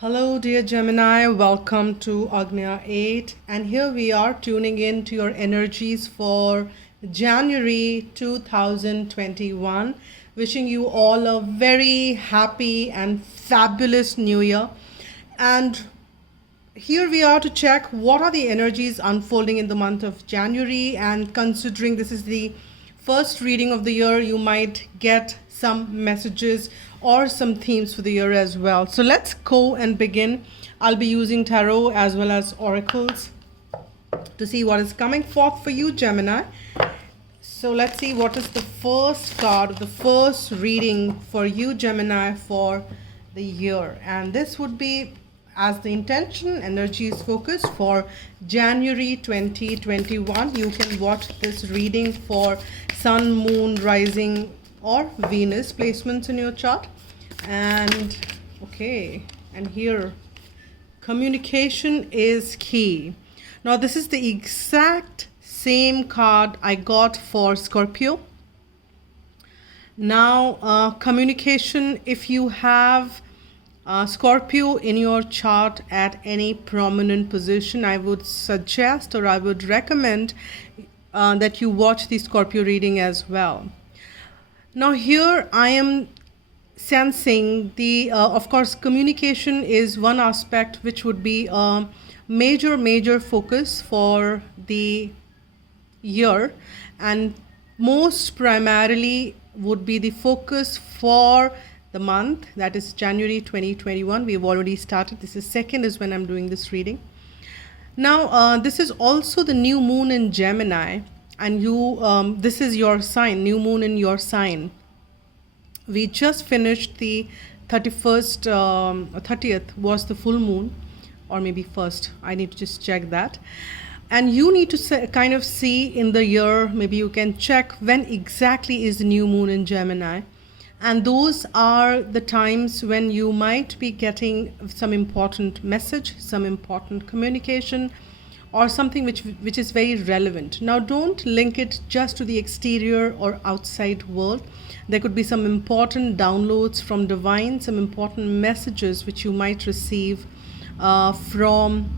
Hello, dear Gemini. Welcome to Agnya 8. And here we are tuning in to your energies for January 2021. Wishing you all a very happy and fabulous new year. And here we are to check what are the energies unfolding in the month of January. And considering this is the first reading of the year, you might get some messages or some themes for the year as well. So let's go and begin. I'll be using tarot as well as oracles to see what is coming forth for you, Gemini. So let's see what is the first card, the first reading for you, Gemini, for the year. And this would be as the intention, energy is focused for January 2021. You can watch this reading for Sun, Moon, Rising, or Venus placements in your chart. And okay, and here communication is key. Now this is the exact same card I got for Scorpio. Now communication, if you have Scorpio in your chart at any prominent position, I would suggest or I would recommend that you watch the Scorpio reading as well. Now here I am sensing the of course communication is one aspect which would be a major focus for the year, and most primarily would be the focus for the month, that is January 2021. We've already started. This is second is when I'm doing this reading. Now this is also the new moon in Gemini, and you this is your sign, new moon in your sign. We just finished the 30th was the full moon, or maybe first. I need to just check that. And you need to kind of see in the year, maybe you can check when exactly is the new moon in Gemini. And those are the times when you might be getting some important message, some important communication, or something which is very relevant. Now don't link it just to the exterior or outside world. There could be some important downloads from divine, some important messages which you might receive from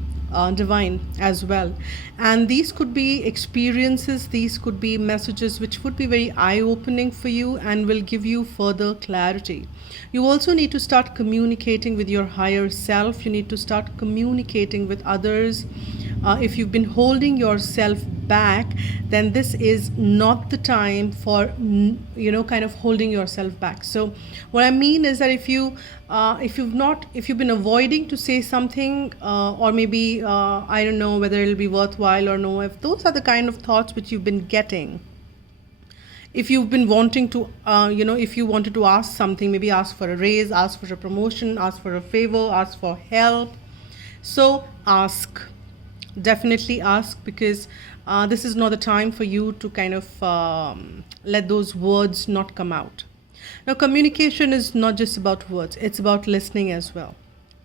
divine as well. And these could be experiences, these could be messages which would be very eye-opening for you and will give you further clarity. You also need to start communicating with your higher self. You need to start communicating with others. If you've been holding yourself back, then this is not the time for kind of holding yourself back. So what I mean is that if you've been avoiding to say something, or maybe I don't know whether it'll be worthwhile or no, if those are the kind of thoughts which you've been getting, if you've been wanting to if you wanted to ask something, maybe ask for a raise, ask for a promotion, ask for a favor, ask for help, so ask, definitely ask, because this is not the time for you to kind of let those words not come out. Now communication is not just about words, it's about listening as well.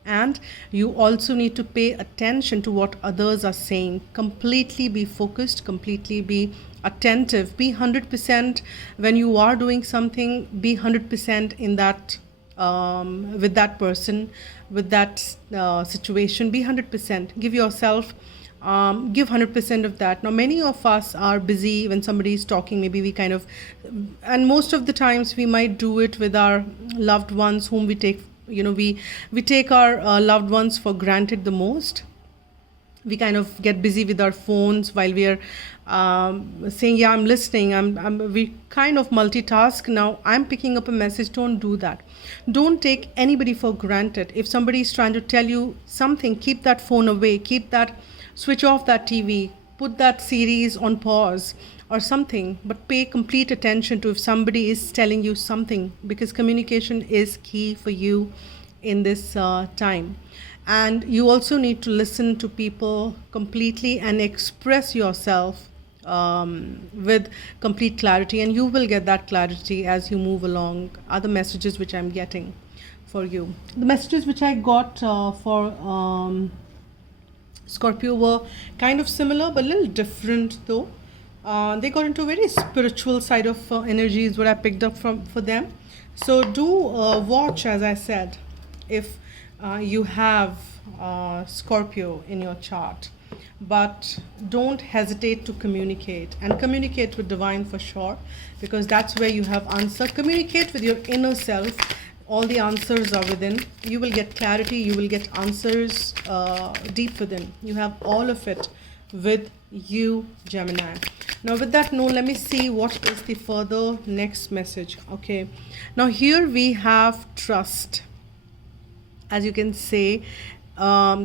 And you also need to pay attention to what others are saying. Completely be focused, completely be attentive, be 100% when you are doing something, be 100% in that with that person, with that situation, be 100%, give yourself give 100% of that. Now many of us are busy when somebody is talking, maybe we kind of, and most of the times we might do it with our loved ones whom we take, we take our loved ones for granted the most. We kind of get busy with our phones while we are saying, yeah, I'm listening, we kind of multitask. Now I'm picking up a message. Don't do that. Don't take anybody for granted. If somebody is trying to tell you something, keep that phone away, switch off that TV, put that series on pause or something, but pay complete attention to if somebody is telling you something, because communication is key for you in this time. And you also need to listen to people completely and express yourself with complete clarity, and you will get that clarity as you move along. Other messages which I'm getting for you, the messages which I got for Scorpio were kind of similar but a little different though. They got into a very spiritual side of energy is what I picked up for them. So do watch, as I said, if you have Scorpio in your chart. But don't hesitate to communicate, and communicate with divine for sure, because that's where you have answer. Communicate with your inner self. All the answers are within. You will get clarity, you will get answers deep within. You have all of it with you, Gemini. Now with that note, let me see what is the further next message. Okay, now here we have trust. As you can say,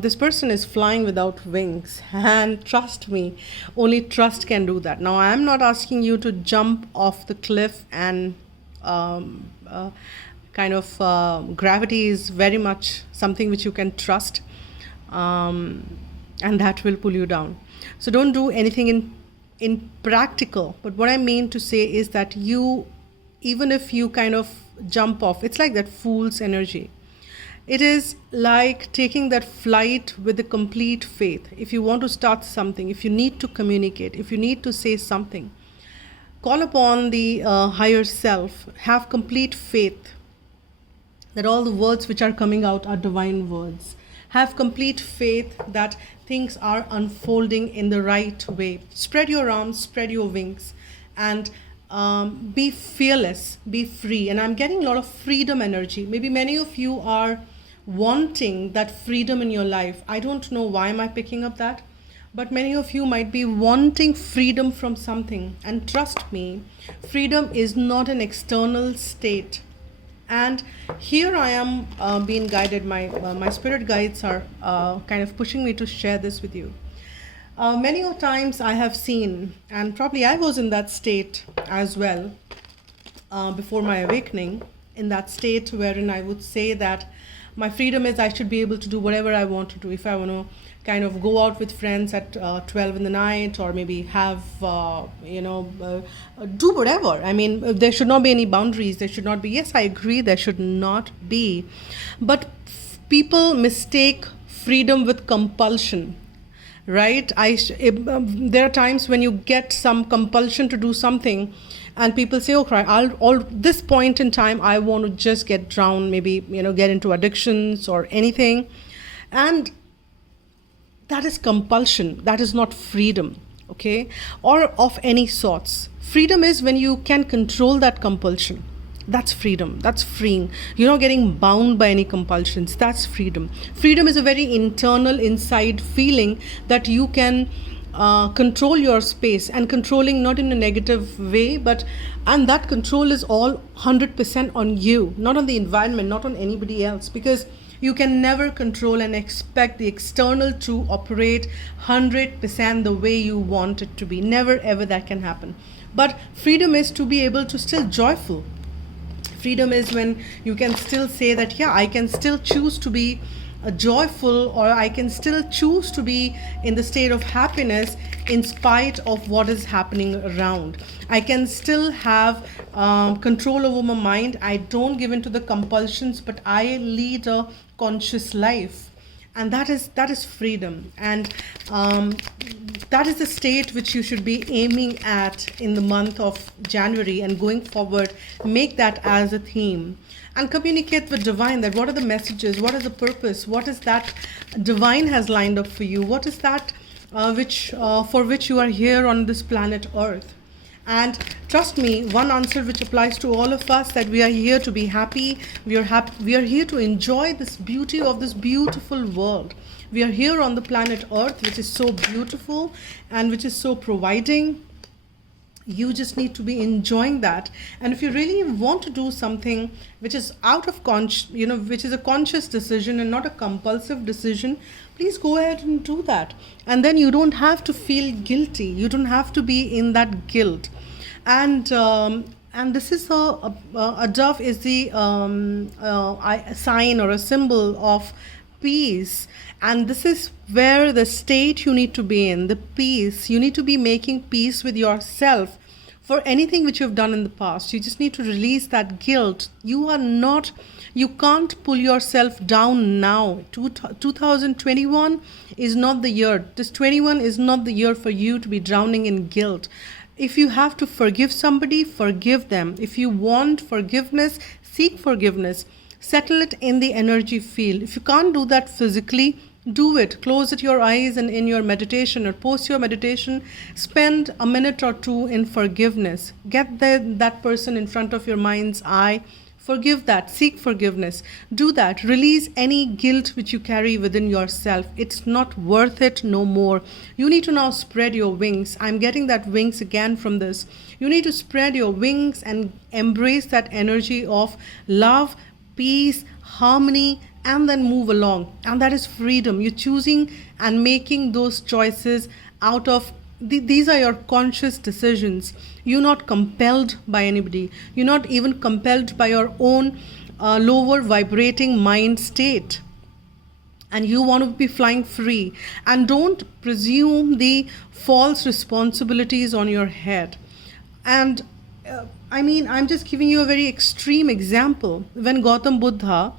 this person is flying without wings, and trust me, only trust can do that. Now I am not asking you to jump off the cliff, and gravity is very much something which you can trust, and that will pull you down. So don't do anything in practical. But what I mean to say is that you, even if you kind of jump off, it's like that fool's energy. It is like taking that flight with a complete faith. If you want to start something, if you need to communicate, if you need to say something, call upon the higher self. Have complete faith that all the words which are coming out are divine words. Have complete faith that things are unfolding in the right way. Spread your arms, spread your wings, and be fearless, be free. And I'm getting a lot of freedom energy. Maybe many of you are wanting that freedom in your life. I don't know why am I picking up that, but many of you might be wanting freedom from something. And trust me, freedom is not an external state. And here I am being guided. My spirit guides are kind of pushing me to share this with you. Many of times I have seen, and probably I was in that state as well before my awakening, in that state wherein I would say that my freedom is I should be able to do whatever I want to do. If I want to kind of go out with friends at 12 in the night, or maybe have, do whatever. I mean, there should not be any boundaries. There should not be, yes, I agree, there should not be. But people mistake freedom with compulsion, right? There are times when you get some compulsion to do something, and people say, okay, this point in time, I want to just get drowned, maybe, get into addictions or anything. And that is compulsion. That is not freedom, okay? Or of any sorts. Freedom is when you can control that compulsion. That's freedom. That's freeing. You're not getting bound by any compulsions. That's freedom. Freedom is a very internal, inside feeling that you can control your space, and controlling not in a negative way, and that control is all 100% on you, not on the environment, not on anybody else, because you can never control and expect the external to operate 100% the way you want it to be. Never ever that can happen. But freedom is to be able to still joyful. Freedom is when you can still say that, yeah, I can still choose to be joyful, or I can still choose to be in the state of happiness in spite of what is happening around. I can still have control over my mind. I don't give in to the compulsions, but I lead a conscious life. And that is freedom. And that is the state which you should be aiming at in the month of January, and going forward, make that as a theme. And communicate with divine, that what are the messages, what is the purpose, what is that divine has lined up for you, what is that for which you are here on this planet Earth. And trust me, one answer which applies to all of us, that we are here to be happy. We are here to enjoy this beauty of this beautiful world. We are here on the planet Earth, which is so beautiful and which is so providing. You just need to be enjoying that. And if you really want to do something which is out of which is a conscious decision and not a compulsive decision, please go ahead and do that. And then you don't have to feel guilty. You don't have to be in that guilt. And this is a dove is the sign or a symbol of peace. And this is where the state you need to be in, the peace. You need to be making peace with yourself for anything which you've done in the past. You just need to release that guilt. You can't pull yourself down now. 2021 is not the year. This 21 is not the year for you to be drowning in guilt. If you have to forgive somebody, forgive them. If you want forgiveness, seek forgiveness. settle it in the energy field. If you can't do that physically, do it. Close it your eyes, and in your meditation or post your meditation, spend a minute or two in forgiveness. Get that person in front of your mind's eye. Forgive that. Seek forgiveness. Do that. Release any guilt which you carry within yourself. It's not worth it no more. You need to now spread your wings. I'm getting that wings again from this. You need to spread your wings and embrace that energy of love, peace, harmony, and then move along. And that is freedom. You're choosing and making those choices out of these are your conscious decisions. You're not compelled by anybody. You're not even compelled by your own lower vibrating mind state. And you want to be flying free. And don't presume the false responsibilities on your head. And I'm just giving you a very extreme example. When Gautam Buddha,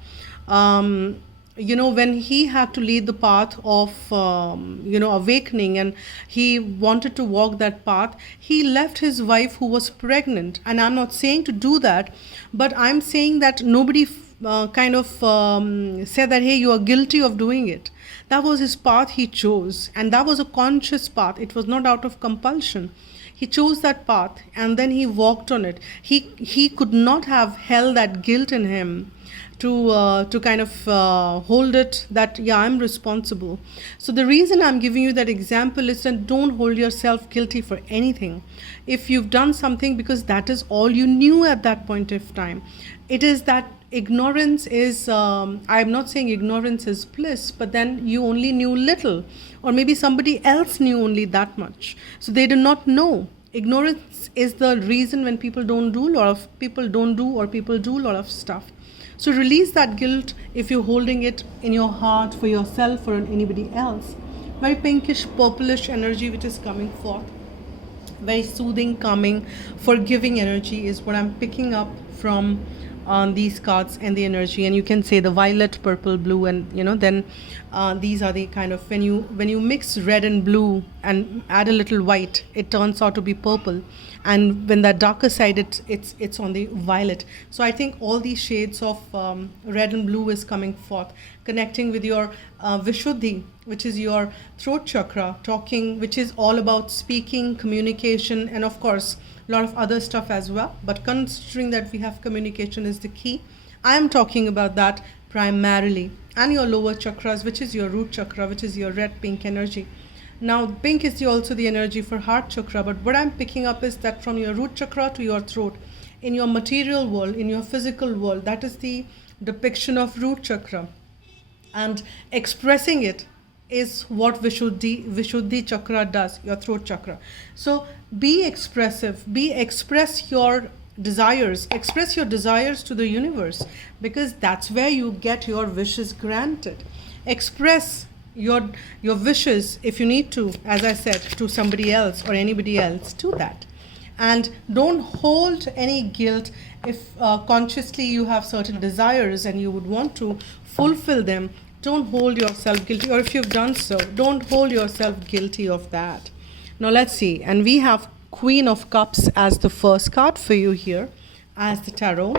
when he had to lead the path of, awakening, and he wanted to walk that path, he left his wife who was pregnant. And I'm not saying to do that, but I'm saying that nobody said that, hey, you are guilty of doing it. That was his path he chose. And that was a conscious path. It was not out of compulsion. He chose that path and then he walked on it. He could not have held that guilt in him to hold it that, yeah, I'm responsible. So the reason I'm giving you that example is that don't hold yourself guilty for anything. If you've done something because that is all you knew at that point of time, it is that ignorance is, I'm not saying ignorance is bliss, but then you only knew little, or maybe somebody else knew only that much. So they do not know. Ignorance is the reason when people do a lot of stuff. So release that guilt if you're holding it in your heart for yourself or anybody else. Very pinkish, purplish energy which is coming forth. Very soothing, calming, forgiving energy is what I'm picking up from these cards and the energy. And you can say the violet, purple, blue, and then these are the kind of, when you mix red and blue and add a little white, it turns out to be purple. And when that darker side, it's on the violet. So I think all these shades of red and blue is coming forth, connecting with your Vishuddhi, which is your throat chakra, talking, which is all about speaking, communication, and of course a lot of other stuff as well. But considering that we have communication is the key, I am talking about that primarily. And your lower chakras, which is your root chakra, which is your red pink energy. Now pink is also the energy for heart chakra, but what I'm picking up is that from your root chakra to your throat, in your material world, in your physical world, that is the depiction of root chakra. And expressing it is what Vishuddhi chakra does, your throat chakra. So be expressive, express your desires to the universe, because that's where you get your wishes granted. Express your wishes if you need to, as I said, to somebody else or anybody else. Do that. And don't hold any guilt if consciously you have certain desires and you would want to fulfill them. Don't hold yourself guilty, or if you've done so, don't hold yourself guilty of that. Now let's see. And we have Queen of Cups as the first card for you here as the tarot.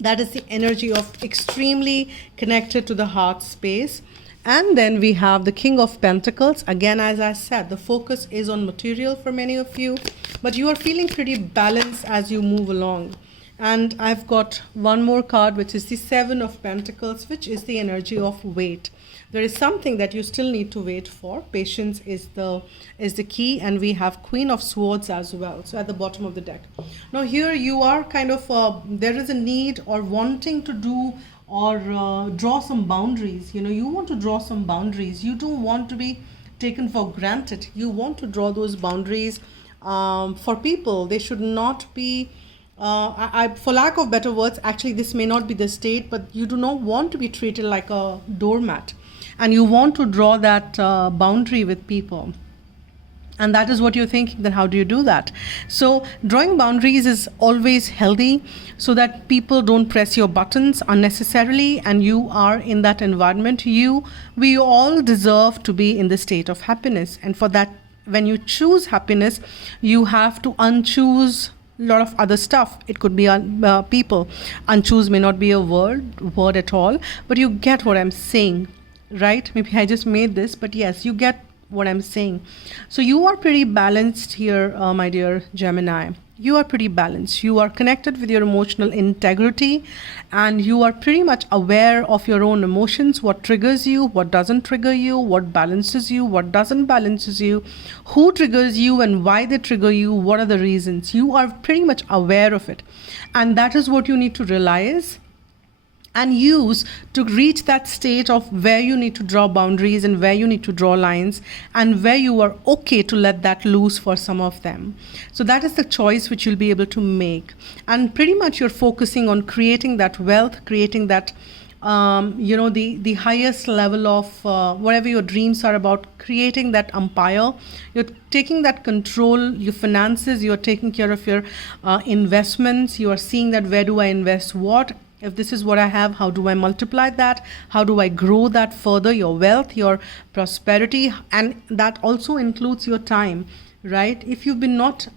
That is the energy of extremely connected to the heart space. And then we have the King of Pentacles. Again, as I said, the focus is on material for many of you, but you are feeling pretty balanced as you move along. And I've got one more card, which is the Seven of Pentacles, which is the energy of wait. There is something that you still need to wait for. Patience is the key. And we have Queen of Swords as well, so at the bottom of the deck. Now here you are kind of, there is a need or wanting to do or draw some boundaries. You want to draw some boundaries. You don't want to be taken for granted. You want to draw those boundaries for people. They should not be, for lack of better words, actually this may not be the state, but you do not want to be treated like a doormat. And you want to draw that boundary with people. And that is what you're thinking, then how do you do that? So drawing boundaries is always healthy, so that people don't press your buttons unnecessarily and you are in that environment. We all deserve to be in the state of happiness. And for that, when you choose happiness, you have to unchoose lot of other stuff. It could be people. Unchoose may not be a word at all, but you get what I'm saying, right? Maybe I just made this, but yes, you get what I'm saying. So you are pretty balanced here, my dear Gemini. You are pretty balanced. You are connected with your emotional integrity, and you are pretty much aware of your own emotions, what triggers you, what doesn't trigger you, what balances you, what doesn't balances you, who triggers you and why they trigger you, what are the reasons. You are pretty much aware of it. And that is what you need to realize and use to reach that state of where you need to draw boundaries and where you need to draw lines and where you are okay to let that loose for some of them. So that is the choice which you'll be able to make. And pretty much you're focusing on creating that wealth, creating that the highest level of whatever your dreams are about, creating that empire. You're taking that control, your finances, you're taking care of your investments. You are seeing that where do I invest what? If this is what I have, how do I multiply that? How do I grow that further? Your wealth, your prosperity, and that also includes your time, right? If you've not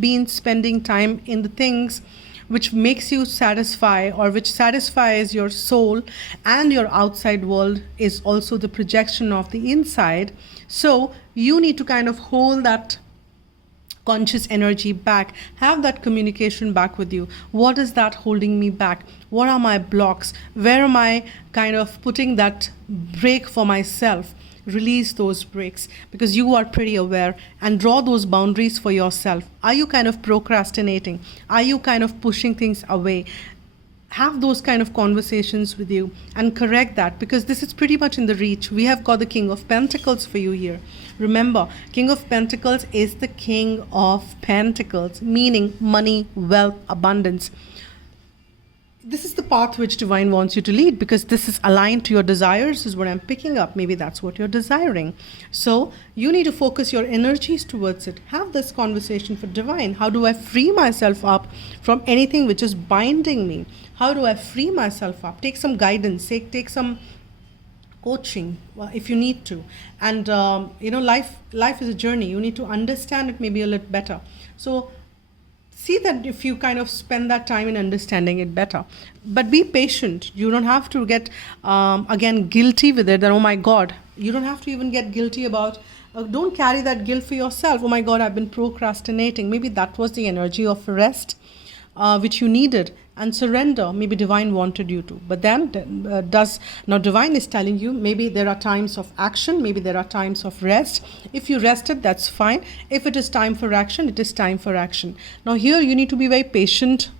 been spending time in the things which makes you satisfy or which satisfies your soul, and your outside world is also the projection of the inside. So you need to kind of hold that conscious energy back, have that communication back with you. What is that holding me back? What are my blocks? Where am I kind of putting that break for myself? Release those breaks, because you are pretty aware, and draw those boundaries for yourself. Are you kind of procrastinating? Are you kind of pushing things away? Have those kind of conversations with you and correct that, because this is pretty much in the reach. We have got the King of Pentacles for you here. Remember, King of Pentacles is the King of Pentacles, meaning money, wealth, abundance. This is the path which Divine wants you to lead, because this is aligned to your desires, is what I'm picking up. Maybe that's what you're desiring. So you need to focus your energies towards it. Have this conversation for Divine. How do I free myself up from anything which is binding me? How do I free myself up? Take some guidance, take some coaching if you need to. And life is a journey. You need to understand it maybe a little better. So see that if you kind of spend that time in understanding it better. But be patient. You don't have to get, again, guilty with it. That, oh my God, you don't have to even get guilty about, don't carry that guilt for yourself. Oh my God, I've been procrastinating. Maybe that was the energy of rest, which you needed. And surrender, maybe Divine wanted you to. But then, now Divine is telling you, maybe there are times of action, maybe there are times of rest. If you rested, that's fine. If it is time for action, it is time for action. Now here, you need to be very patient.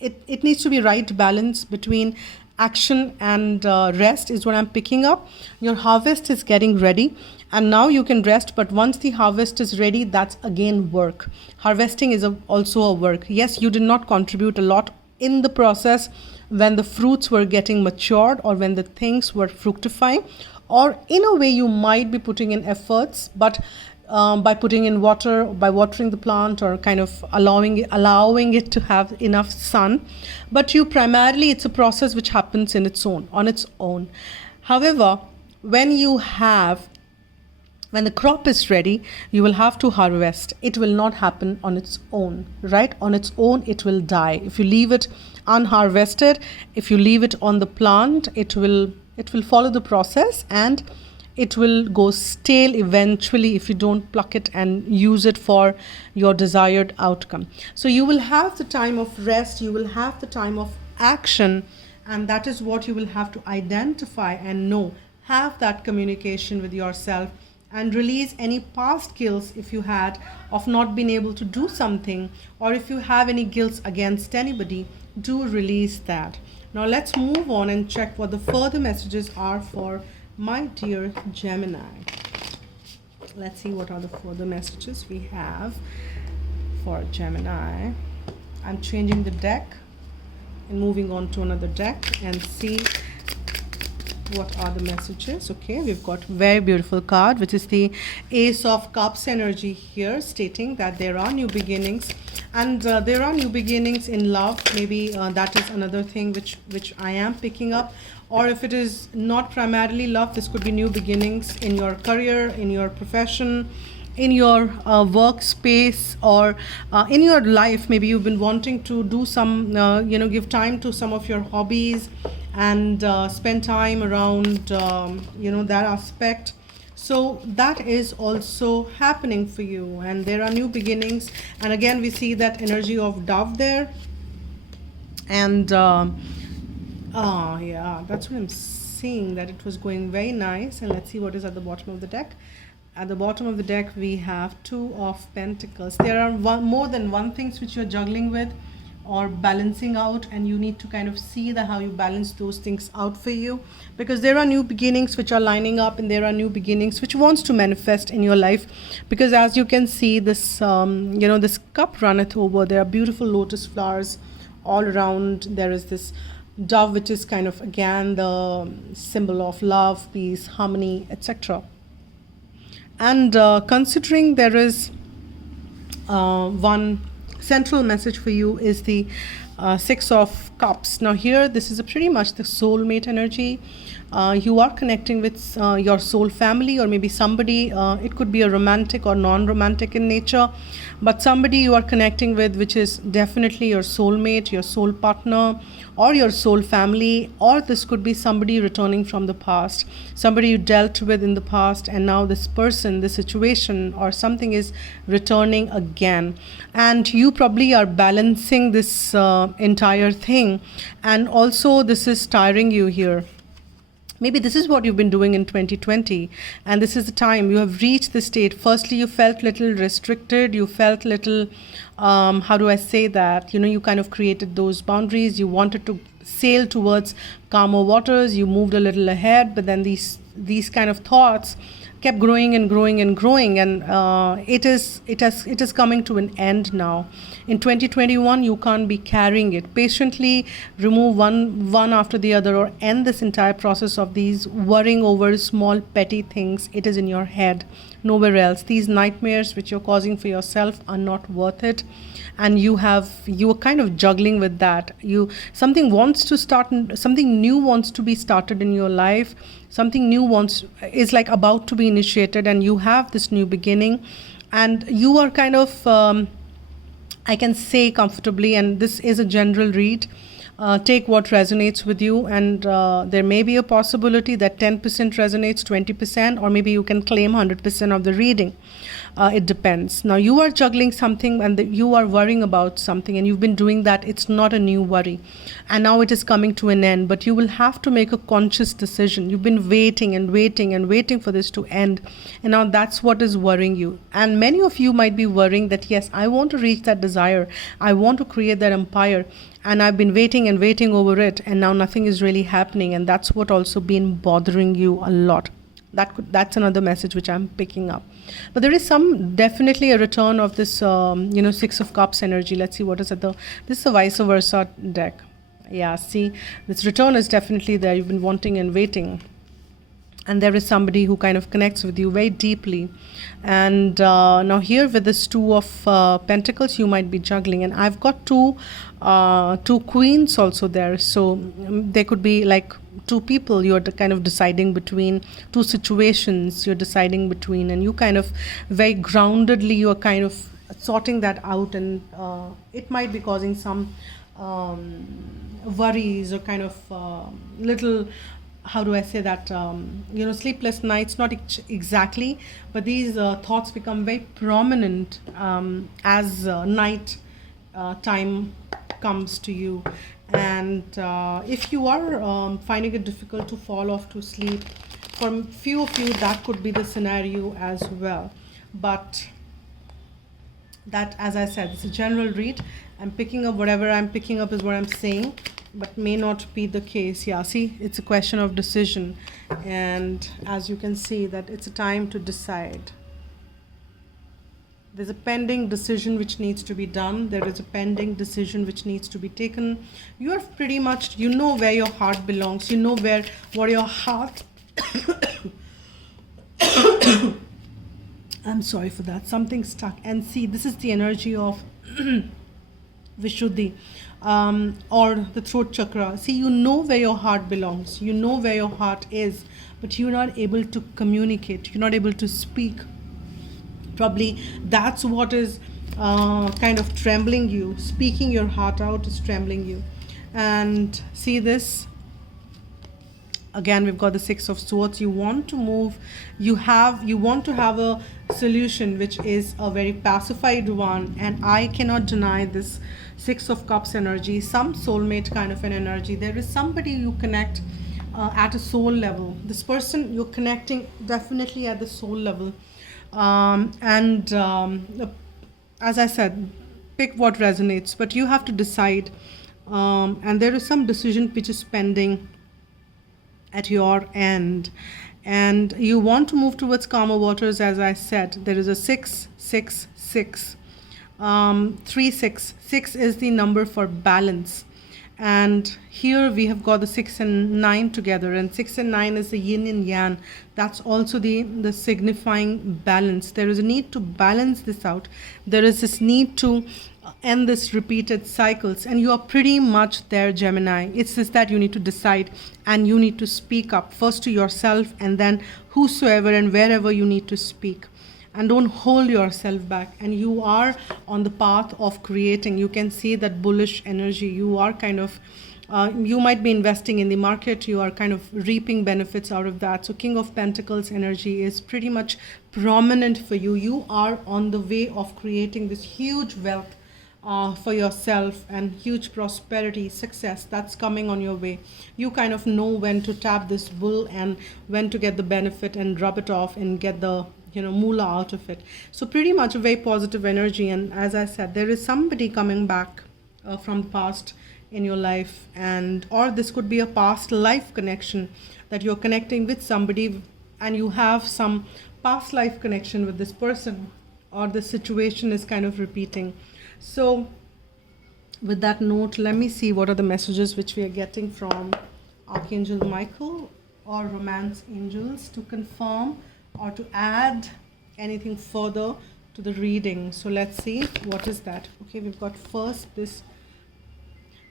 It needs to be right balance between action and rest is what I'm picking up. Your harvest is getting ready, and now you can rest, but once the harvest is ready, that's again work. Harvesting is also a work. Yes, you did not contribute a lot in the process when the fruits were getting matured or when the things were fructifying, or in a way you might be putting in efforts, but by putting in water, by watering the plant, or kind of allowing it to have enough sun. But you primarily, it's a process which happens on its own. However, when the crop is ready, you will have to harvest. It will not happen on its own, right? On its own, it will die. If you leave it unharvested, if you leave it on the plant, it will follow the process, and it will go stale eventually if you don't pluck it and use it for your desired outcome. So you will have the time of rest, you will have the time of action, and that is what you will have to identify and know. Have that communication with yourself, and release any past guilt if you had of not being able to do something, or if you have any guilt against anybody, do release that. Now let's move on and check what the further messages are for my dear Gemini. Let's see what are the further messages we have for Gemini. I'm changing the deck and moving on to another deck and see what are the messages. Okay, we've got very beautiful card, which is the Ace of Cups energy here, stating that there are new beginnings, and there are new beginnings in love. Maybe that is another thing which I am picking up. Or if it is not primarily love, this could be new beginnings in your career, in your profession, in your workspace, or in your life. Maybe you've been wanting to do some, give time to some of your hobbies, and spend time around, that aspect. So that is also happening for you, and there are new beginnings. And again, we see that energy of dove there. And yeah, that's what I'm seeing, that it was going very nice. And let's see what is at the bottom of the deck. At the bottom of the deck, we have Two of Pentacles. There are more than one things which you're juggling with or balancing out, and you need to kind of see how you balance those things out for you, because there are new beginnings which are lining up, and there are new beginnings which wants to manifest in your life. Because as you can see, this this cup runneth over. There are beautiful lotus flowers all around. There is this dove, which is kind of again the symbol of love, peace, harmony, etc. And considering there is one central message for you is the Six of Cups. Now here, this is pretty much the soulmate energy. You are connecting with your soul family, or maybe somebody, it could be a romantic or non-romantic in nature, but somebody you are connecting with which is definitely your soulmate, your soul partner, or your soul family. Or this could be somebody returning from the past, somebody you dealt with in the past, and now this person, this situation or something is returning again, and you probably are balancing this entire thing. And also this is tiring you here. Maybe this is what you've been doing in 2020, and this is the time you have reached the state. Firstly, you felt little restricted, you felt little, how do I say that? You kind of created those boundaries. You wanted to sail towards calmer waters. You moved a little ahead, but then these kind of thoughts kept growing and growing and growing, and it is coming to an end now. In 2021, you can't be carrying it. Patiently remove one after the other, or end this entire process of these worrying over small petty things. It is in your head, nowhere else. These nightmares which you're causing for yourself are not worth it, and you are kind of juggling with that. Something new wants to be started in your life. Something new is like about to be initiated, and you have this new beginning, and you are kind of, I can say comfortably, and this is a general read. Take what resonates with you, and there may be a possibility that 10% resonates, 20%, or maybe you can claim 100% of the reading. It depends. Now you are juggling something, and you are worrying about something, and you've been doing that. It's not a new worry, and now it is coming to an end, but you will have to make a conscious decision. You've been waiting and waiting and waiting for this to end, and now that's what is worrying you. And many of you might be worrying that, yes, I want to reach that desire, I want to create that empire, and I've been waiting and waiting over it, and now nothing is really happening, and that's what also been bothering you a lot. That's another message which I'm picking up. But there is definitely a return of this Six of Cups energy. Let's see what is at this is a vice versa deck. Yeah, see, this return is definitely there. You've been wanting and waiting, and there is somebody who kind of connects with you very deeply. And now here with this Two of Pentacles, you might be juggling, and I've got two queens also there. So there could be like two people you're kind of deciding between, two situations you're deciding between, and you kind of very groundedly you're kind of sorting that out, and it might be causing some worries, or kind of little, how do I say that, sleepless nights, not exactly, but these thoughts become very prominent as night time comes to you. And if you are finding it difficult to fall off to sleep, for few of you that could be the scenario as well. But that, as I said, it's a general read. I'm picking up whatever I'm picking up is what I'm saying, but may not be the case. Yeah, see, it's a question of decision, and as you can see that it's a time to decide. There's a pending decision which needs to be done. There is a pending decision which needs to be taken. You are pretty much, you know where your heart belongs. You know what your heart I'm sorry for that, something stuck. And see, this is the energy of Vishuddhi, or the throat chakra. See, you know where your heart belongs. You know where your heart is, but you're not able to communicate. You're not able to speak Probably that's what is kind of trembling you. Speaking your heart out is trembling you. And see this, again we've got the Six of Swords. You want to move, you want to have a solution which is a very pacified one, and I cannot deny this Six of Cups energy, some soulmate kind of an energy. There is somebody you connect at a soul level. This person you're connecting definitely at the soul level. And as I said, pick what resonates, but you have to decide. And there is some decision which is pending at your end, and you want to move towards calmer waters. As I said, there is a 666, 366 is the number for balance, and here we have got the 6 and 9 together, and 6 and 9 is the yin and yang. That's also the signifying balance. There is a need to balance this out. There is this need to end this repeated cycles, and you are pretty much there, Gemini. It's just that you need to decide, and you need to speak up first to yourself, and then whosoever and wherever you need to speak, and don't hold yourself back. And you are on the path of creating. You can see that bullish energy. You are kind of you might be investing in the market. You are kind of reaping benefits out of that. So King of Pentacles energy is pretty much prominent for you. You are on the way of creating this huge wealth for yourself, and huge prosperity, success that's coming on your way. You kind of know when to tap this bull and when to get the benefit and rub it off and get the moolah out of it. So pretty much a very positive energy. And as I said, there is somebody coming back from the past in your life, and or this could be a past life connection that you're connecting with somebody, and you have some past life connection with this person, or the situation is kind of repeating. So with that note, let me see what are the messages which we are getting from Archangel Michael or Romance Angels to confirm or to add anything further to the reading. So let's see what is that. Okay, we've got first this.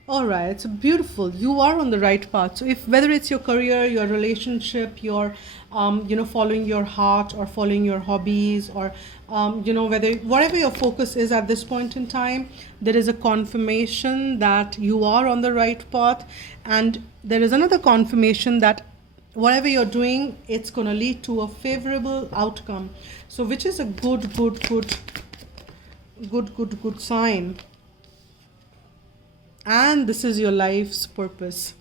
All right, so beautiful. You are on the right path. So if whether it's your career, your relationship, your following your heart or following your hobbies, or whatever your focus is at this point in time, there is a confirmation that you are on the right path, and there is another confirmation that whatever you're doing, it's going to lead to a favorable outcome. So which is a good sign. And this is your life's purpose.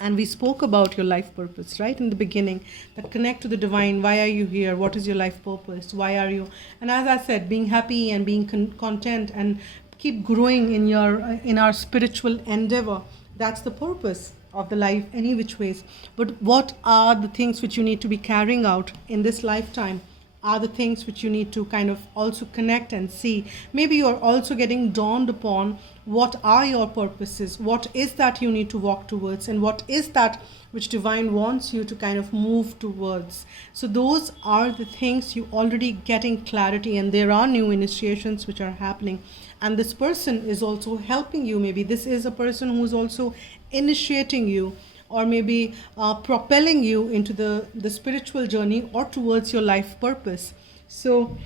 And we spoke about your life purpose, right, in the beginning, that connect to the divine. Why are you here? What is your life purpose? Why are you? And as I said, being happy and being content and keep growing in our spiritual endeavor. That's the purpose of the life, any which ways. But what are the things which you need to be carrying out in this lifetime? Are the things which you need to kind of also connect and see. Maybe you're also getting dawned upon what are your purposes, what is that you need to walk towards, and what is that which divine wants you to kind of move towards. So those are the things you already getting clarity, and there are new initiations which are happening, and this person is also helping you. Maybe this is a person who's also initiating you, or maybe propelling you into the spiritual journey or towards your life purpose. So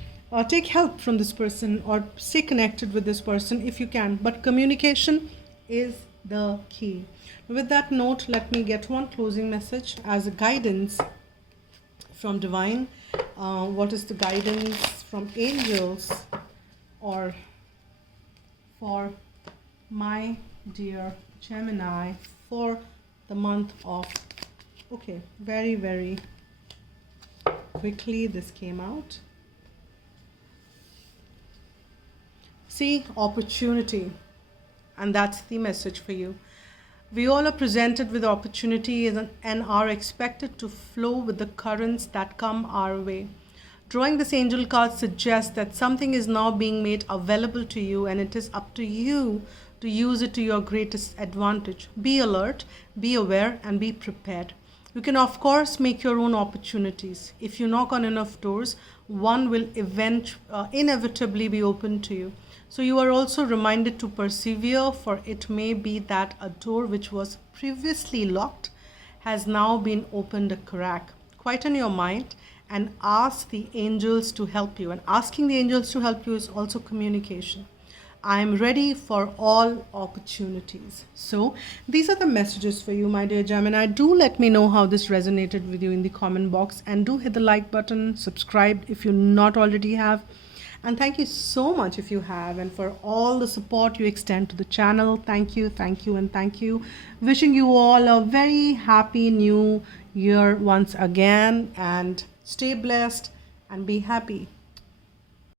take help from this person or stay connected with this person if you can. But communication is the key. With that note, let me get one closing message as a guidance from divine. What is the guidance from angels or for my dear Gemini for the month of, okay, very quickly this came out. See, opportunity, and that's the message for you. We all are presented with opportunity and are expected to flow with the currents that come our way. Drawing this angel card suggests that something is now being made available to you, and it is up to you to use it to your greatest advantage. Be alert, be aware, and be prepared. You can, of course, make your own opportunities. If you knock on enough doors, one will inevitably be open to you. So you are also reminded to persevere, for it may be that a door which was previously locked has now been opened a crack. Quieten your mind and ask the angels to help you. And asking the angels to help you is also communication. I am ready for all opportunities. So these are the messages for you, my dear Gemini. Do let me know how this resonated with you in the comment box, and do hit the like button, subscribe if you not already have. And thank you so much if you have, and for all the support you extend to the channel. Thank you, and thank you. Wishing you all a very happy new year once again, and stay blessed and be happy.